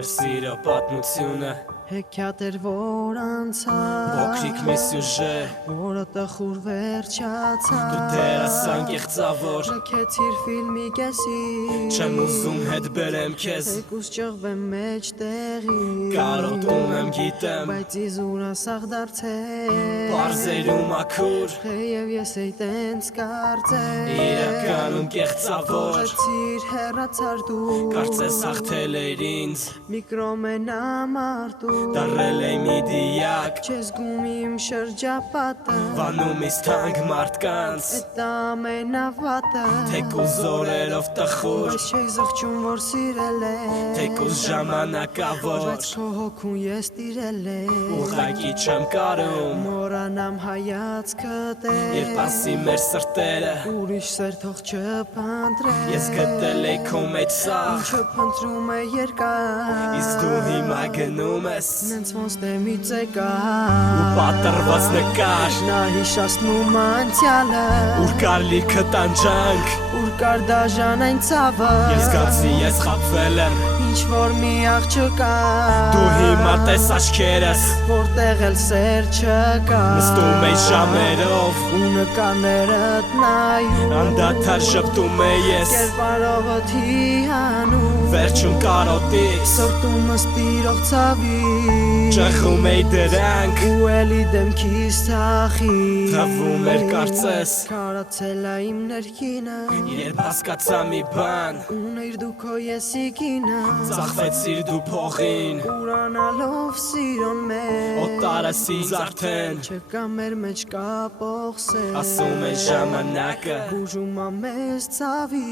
Sira պատմությունը Հեքիաթ էր որ անցավ Փոքրիկ մի սյուժե Որը տխուր վերջացավ Դու դերասան կեղծավոր Լքեցիր ֆիլմի կեսից Չեմ ուզում հետ բերեմ քեզ Թեկուզ ճղվեմ մեջ տեղի Կարոտում եմ գիտեմ Բայց իզուր ասաղ դարձել Պարզերում աքուր Թեև ես էի տենց կարծել Իրականում կեղծավոր Ուղեցիր հեռացար դու Կարծես հաղթել էր ինձ Միկրոմենամարտու Դարել էի մի դիակ Չես գում իմ շրջապատը Վանում իս թանկ մարդկանց Էդ ամենավատը Թեկուզ օրերով տխուր Բայց չեք զղջում որ սիրել է Թեկուզ ժամանակավոր Բայց քո հոգուն ես տիրել է Ուղղակի չեմ կարում Մորանամ հայացքդ է Երբ ասի մեր սրտերը Ուրիշ սեր թող չփնտրել Ես գտել էի քո մեջ սաղ Ինչը փնտրում է երկար Իսկ դու հիմա գնում ես Նենց ոնց դեմից եկա Ու պատրված նկար Նա հիշացնում անցյալը Ուր կար լիքը տանջանք Ուր կար դաժան այն ցավը Ես գացի ես խապվել եմ Ինչ որ մի աղջկա Դու հիմա տես աչքերս Որտեղ էլ սեր չկա Նստում էի ժամերով Ու նկարներդ նայում Անդադար ժպտում էի ես Կերպարովդ հիանում Վերջում կարոտից Սորտումս տիրող ցավի Ճխում էի դրանք Ու էլի դեմքիս թախի Թվում էր կարծես Կարացել է իմ ներքինը Երբ հասկացա մի բան Ուներ դու քո եսիկինը Ծախվեցիր դու փողին Ուրանալով սիրոն մեջ Օտարս ինձ արդեն Չկա մեր մեջ կապող սեր Ասում են ժամանակը Բուժում ամես ցավի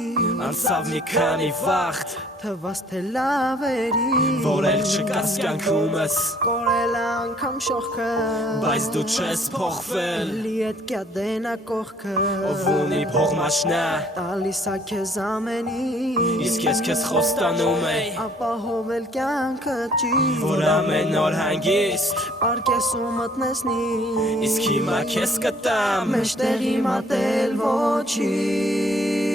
Անցավ մի քանի վաղտ Թվաց թե լավ երի Որ էլ չկաս կյանքումս Կորել անգամ շողքը Բայց դու չես փոխվել Լի էդ կյադենա կողքը Ով ունի փողմաշնա Տալիս ա քեզ ամենի Իսկ ես քեզ խոստանում էի Ապահովել կյանքը ճիշտ Որ ամեն օր հանգիստ Արկեսու մտնեսնի Իսկ հիմա քեզ կտամ Մեջտեղի մատել ոչի